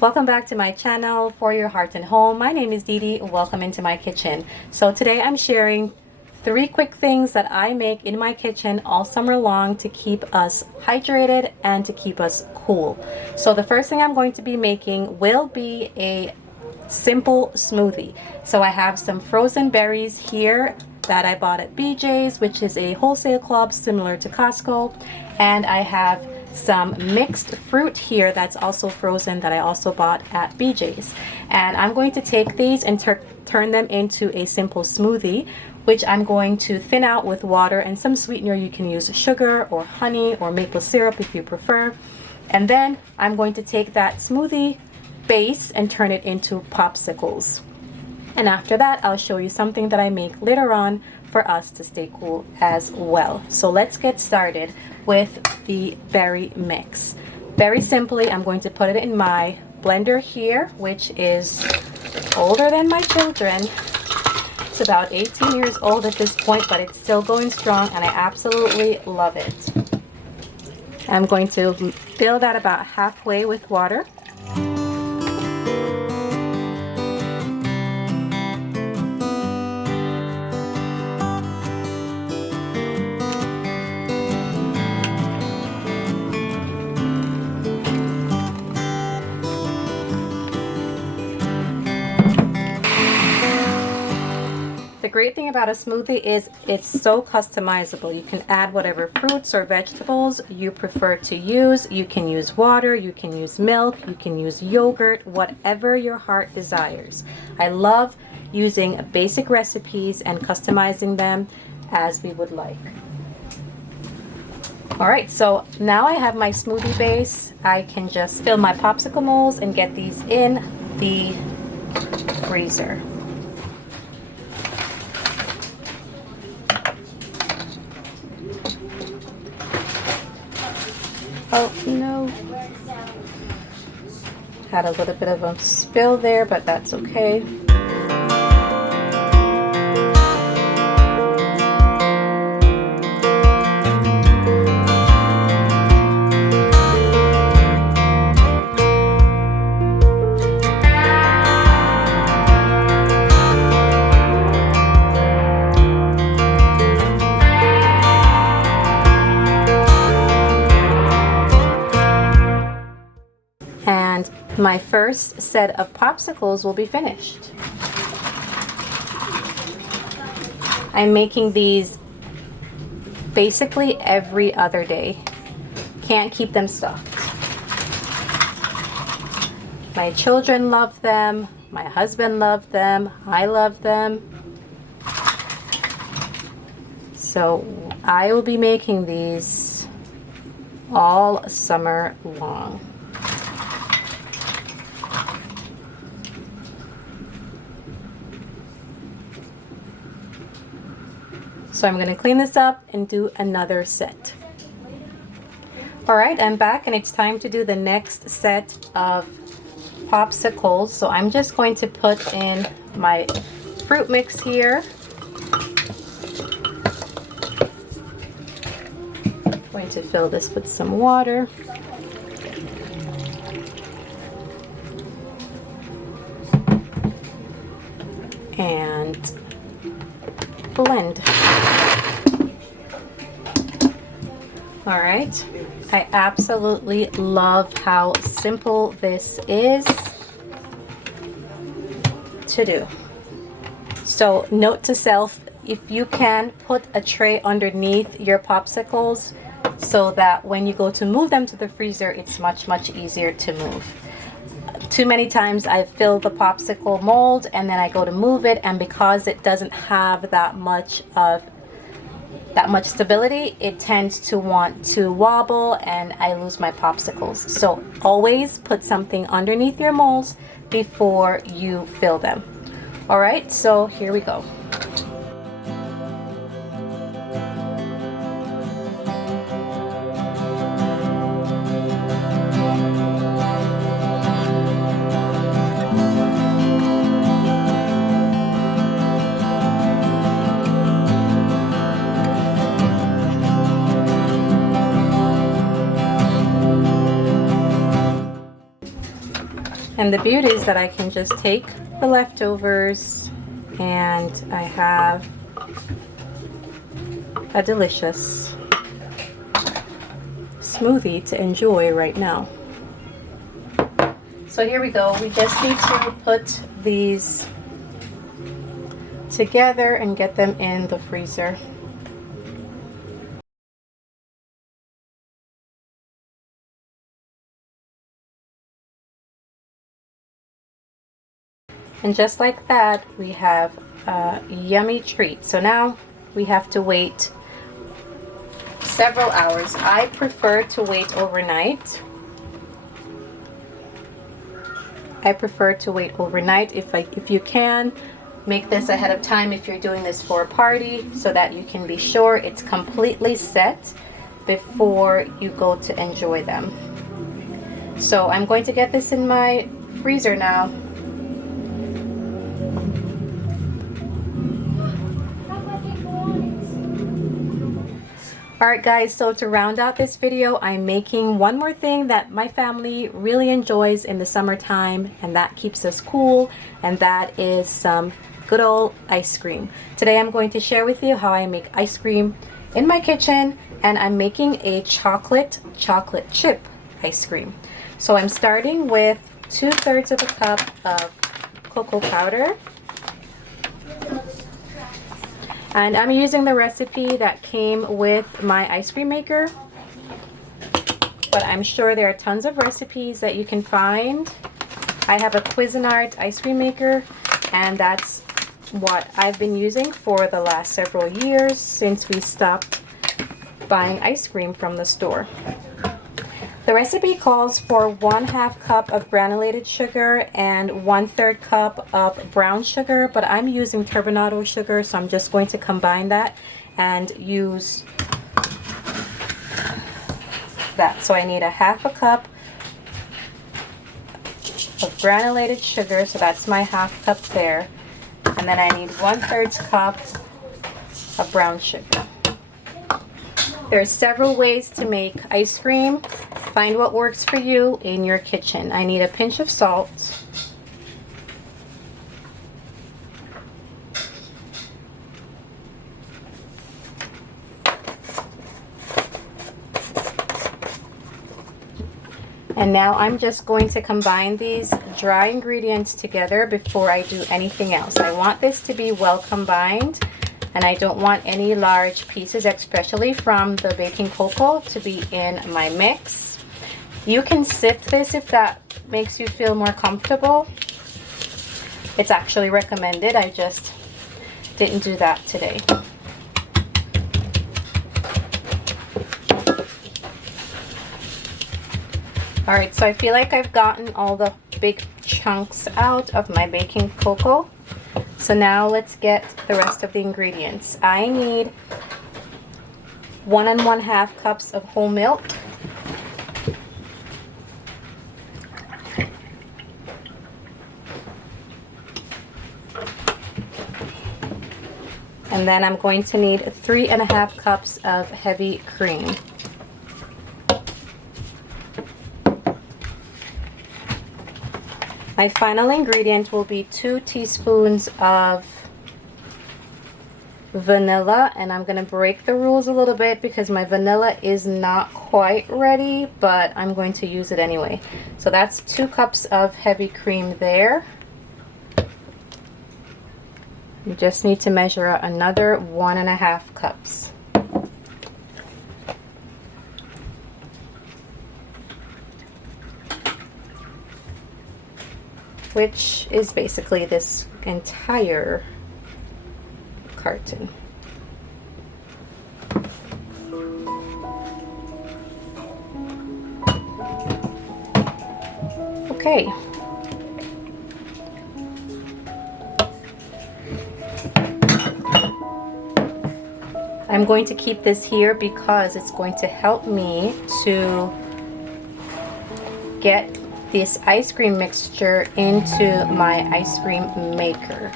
Welcome back to my channel, For Your Heart and Home. My name is Dee Dee. Welcome into my kitchen. So today I'm sharing 3 quick things that I make in my kitchen all summer long to keep us hydrated and to keep us cool. So the first thing I'm going to be making will be a simple smoothie. So I have some frozen berries here that I bought at BJ's, which is a wholesale club similar to Costco, and I have some mixed fruit here that's also frozen that I also bought at BJ's. And I'm going to take these and turn them into a simple smoothie, which I'm going to thin out with water and some sweetener. You can use sugar or honey or maple syrup if you prefer. And then I'm going to take that smoothie base and turn it into popsicles. And after that, I'll show you something that I make later on for us to stay cool as well. So let's get started with the berry mix. Very simply, I'm going to put it in my blender here, which is older than my children. It's about 18 years old at this point, but it's still going strong and I absolutely love it. I'm going to fill that about halfway with water. The great thing about a smoothie is it's so customizable. You can add whatever fruits or vegetables you prefer to use. You can use water, you can use milk, you can use yogurt, whatever your heart desires. I love using basic recipes and customizing them as we would like. Alright, so now I have my smoothie base. I can just fill my popsicle molds and get these in the freezer. Oh no, had a little bit of a spill there, but that's okay. And my first set of popsicles will be finished. I'm making these basically every other day. Can't keep them stuffed. My children love them. My husband loved them. I love them. So I will be making these all summer long. So I'm going to clean this up and do another set. Alright, I'm back and it's time to do the next set of popsicles. So I'm just going to put in my fruit mix here. I'm going to fill this with some water. And blend. All right, I absolutely love how simple this is to do. So note to self, if you can, put a tray underneath your popsicles so that when you go to move them to the freezer, it's much easier to move. Too many times I've filled the popsicle mold and then I go to move it, and because it doesn't have that much stability, it tends to want to wobble and I lose my popsicles. So always put something underneath your molds before you fill them. All right, so here we go. And the beauty is that I can just take the leftovers and I have a delicious smoothie to enjoy right now. So here we go. We just need to put these together and get them in the freezer. And just like that, we have a yummy treat. So now we have to wait several hours. I prefer to wait overnight. If you can, make this ahead of time if you're doing this for a party, so that you can be sure it's completely set before you go to enjoy them. So I'm going to get this in my freezer now. Alright guys, so to round out this video, I'm making one more thing that my family really enjoys in the summertime, and that keeps us cool, and that is some good old ice cream. Today I'm going to share with you how I make ice cream in my kitchen, and I'm making a chocolate chip ice cream. So I'm starting with 2/3 of a cup of cocoa powder. And I'm using the recipe that came with my ice cream maker, but I'm sure there are tons of recipes that you can find. I have a Cuisinart ice cream maker, and that's what I've been using for the last several years since we stopped buying ice cream from the store. The recipe calls for 1/2 cup of granulated sugar and 1/3 cup of brown sugar, but I'm using turbinado sugar, so I'm just going to combine that and use that. So I need 1/2 cup of granulated sugar, so that's my 1/2 cup there, and then I need 1/3 cup of brown sugar. There are several ways to make ice cream. Find what works for you in your kitchen. I need a pinch of salt. And now I'm just going to combine these dry ingredients together before I do anything else. I want this to be well combined, and I don't want any large pieces, especially from the baking cocoa, to be in my mix. You can sift this if that makes you feel more comfortable. It's actually recommended. I just didn't do that today. Alright, so I feel like I've gotten all the big chunks out of my baking cocoa. So now let's get the rest of the ingredients. I need 1 1/2 cups of whole milk. And then I'm going to need 3 1/2 cups of heavy cream. My final ingredient will be 2 teaspoons of vanilla, and I'm going to break the rules a little bit because my vanilla is not quite ready, but I'm going to use it anyway. So that's 2 cups of heavy cream there. You just need to measure out another 1 1/2 cups. Which is basically this entire carton. Okay. I'm going to keep this here because it's going to help me to get this ice cream mixture into my ice cream maker.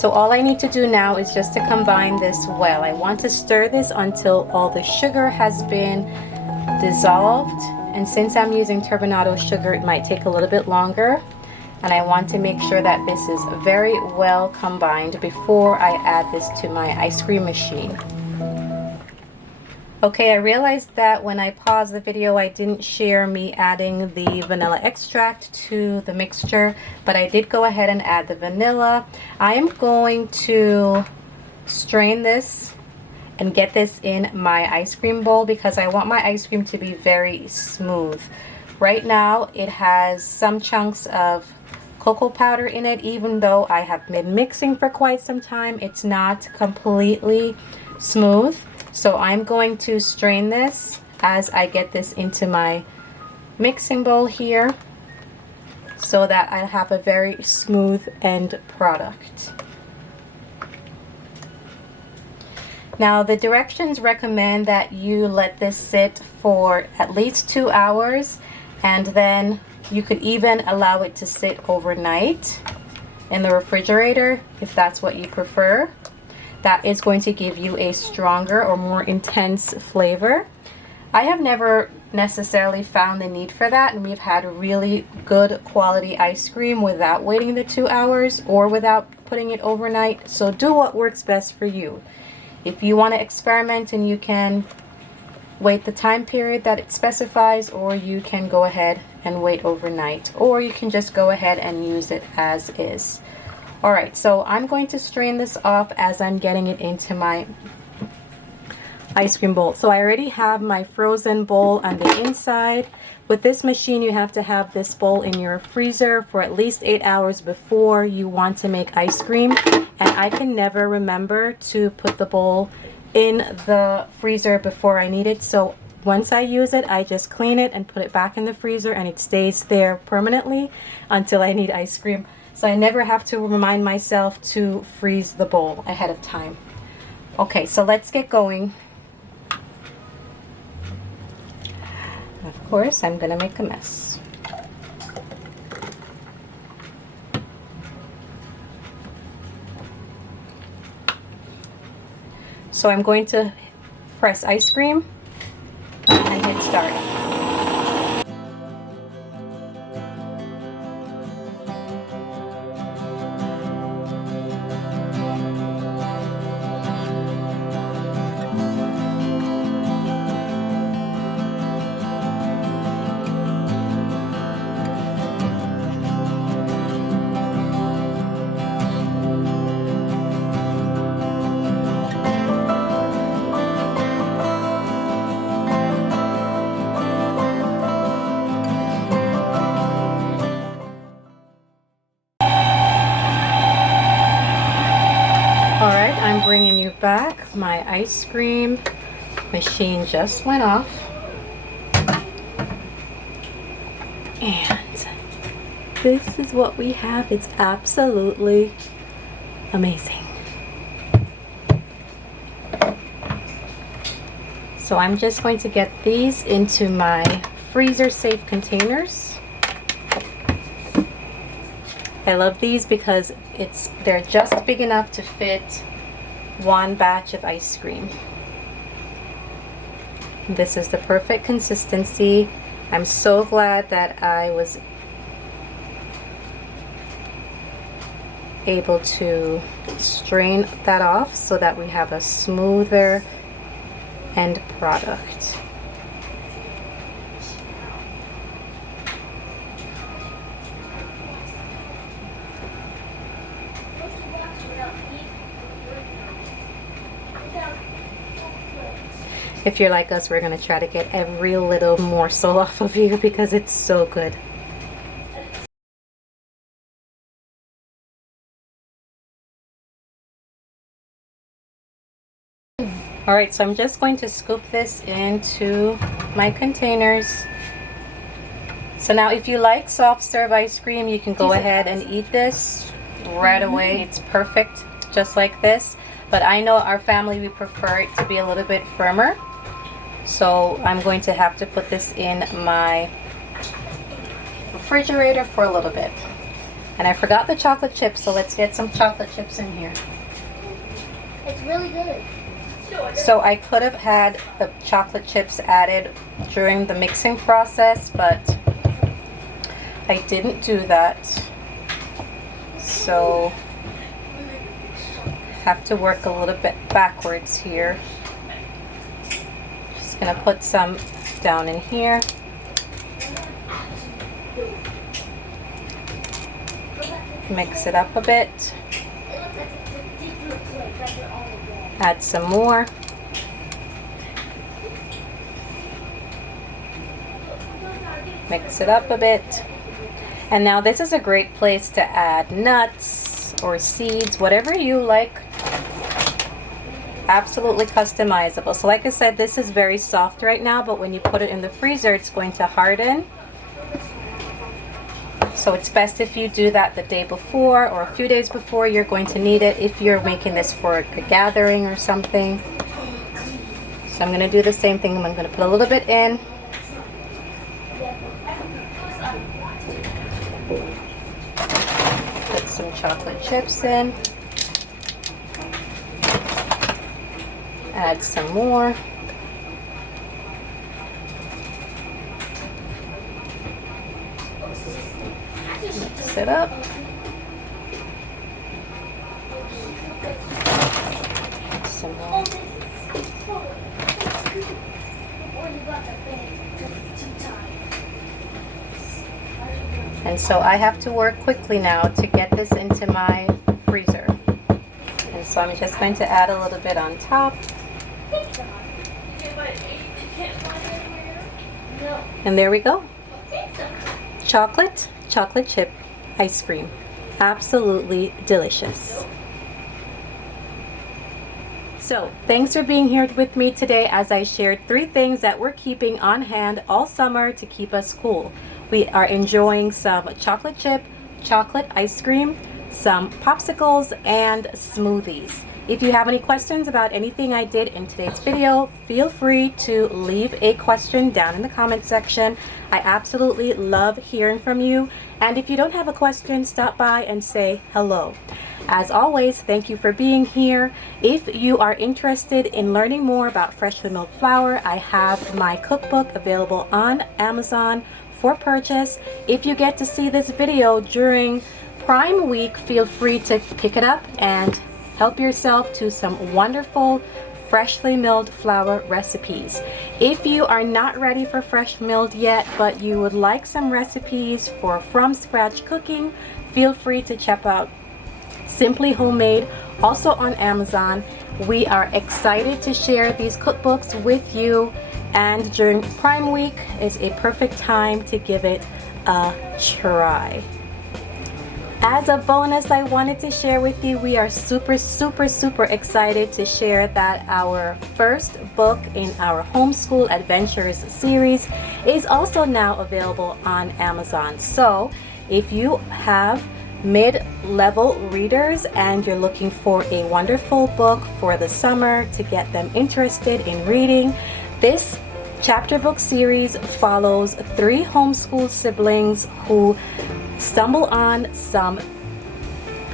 So all I need to do now is just to combine this well. I want to stir this until all the sugar has been dissolved, and since I'm using turbinado sugar, it might take a little bit longer, and I want to make sure that this is very well combined before I add this to my ice cream machine. Okay, I realized that when I paused the video, I didn't share me adding the vanilla extract to the mixture, but I did go ahead and add the vanilla. I am going to strain this and get this in my ice cream bowl because I want my ice cream to be very smooth. Right now, it has some chunks of cocoa powder in it. Even though I have been mixing for quite some time, it's not completely smooth. So I'm going to strain this as I get this into my mixing bowl here so that I have a very smooth end product. Now the directions recommend that you let this sit for at least 2 hours, and then you could even allow it to sit overnight in the refrigerator if that's what you prefer. That is going to give you a stronger or more intense flavor. I have never necessarily found the need for that, and we've had really good quality ice cream without waiting the 2 hours or without putting it overnight. So do what works best for you. If you want to experiment, and you can wait the time period that it specifies, or you can go ahead and wait overnight, or you can just go ahead and use it as is. All right, so I'm going to strain this off as I'm getting it into my ice cream bowl. So I already have my frozen bowl on the inside. With this machine, you have to have this bowl in your freezer for at least 8 hours before you want to make ice cream. And I can never remember to put the bowl in the freezer before I need it. So once I use it, I just clean it and put it back in the freezer, and it stays there permanently until I need ice cream. So I never have to remind myself to freeze the bowl ahead of time. Okay, so let's get going. Of course, I'm gonna make a mess. So I'm going to press ice cream and hit start. I'm bringing you back. My ice cream machine just went off, and this is what we have. It's absolutely amazing. So I'm just going to get these into my freezer safe containers. I love these because they're just big enough to fit one batch of ice cream. This is the perfect consistency. I'm so glad that I was able to strain that off so that we have a smoother end product. If you're like us, we're going to try to get every little morsel off of here because it's so good. Alright, so I'm just going to scoop this into my containers. So now if you like soft serve ice cream, you can go ahead and eat this right away. It's perfect just like this. But I know our family, we prefer it to be a little bit firmer. So I'm going to have to put this in my refrigerator for a little bit. And I forgot the chocolate chips, so let's get some chocolate chips in here. It's really good. So I could have had the chocolate chips added during the mixing process, but I didn't do that. So have to work a little bit backwards here. Just gonna put some down in here. Mix it up a bit. Add some more. Mix it up a bit. And now this is a great place to add nuts or seeds, whatever you like. Absolutely customizable. So like I said, this is very soft right now, but when you put it in the freezer, it's going to harden. So it's best if you do that the day before or a few days before. You're going to need it if you're making this for a gathering or something. So I'm going to do the same thing. I'm going to put a little bit in. Put some chocolate chips in. Add some more. Mix it up. Some more. And so I have to work quickly now to get this into my freezer. And so I'm just going to add a little bit on top. And there we go. Chocolate chip ice cream. Absolutely delicious. So thanks for being here with me today as I shared 3 things that we're keeping on hand all summer to keep us cool. We are enjoying some chocolate chip, chocolate ice cream, some popsicles, and smoothies. If you have any questions about anything I did in today's video, feel free to leave a question down in the comment section. I absolutely love hearing from you. And if you don't have a question, stop by and say hello. As always, thank you for being here. If you are interested in learning more about freshly milled flour, I have my cookbook available on Amazon for purchase. If you get to see this video during Prime Week, feel free to pick it up and help yourself to some wonderful freshly milled flour recipes. If you are not ready for fresh milled yet, but you would like some recipes for from scratch cooking, feel free to check out Simply Homemade, also on Amazon. We are excited to share these cookbooks with you, and during Prime Week is a perfect time to give it a try. As a bonus, I wanted to share with you, we are super excited to share that our first book in our Homeschool Adventures series is also now available on Amazon. So if you have mid-level readers and you're looking for a wonderful book for the summer to get them interested in reading, this chapter book series follows 3 homeschool siblings who stumble on some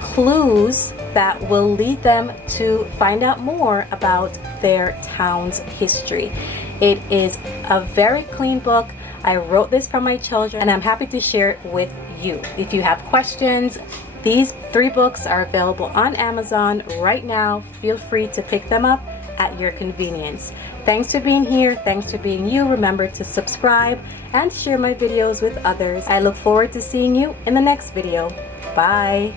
clues that will lead them to find out more about their town's history. It is a very clean book. I wrote this for my children and I'm happy to share it with you. If you have questions, these 3 books are available on Amazon right now. Feel free to pick them up at your convenience. Thanks for being here. Thanks for being you. Remember to subscribe and share my videos with others. I look forward to seeing you in the next video. Bye.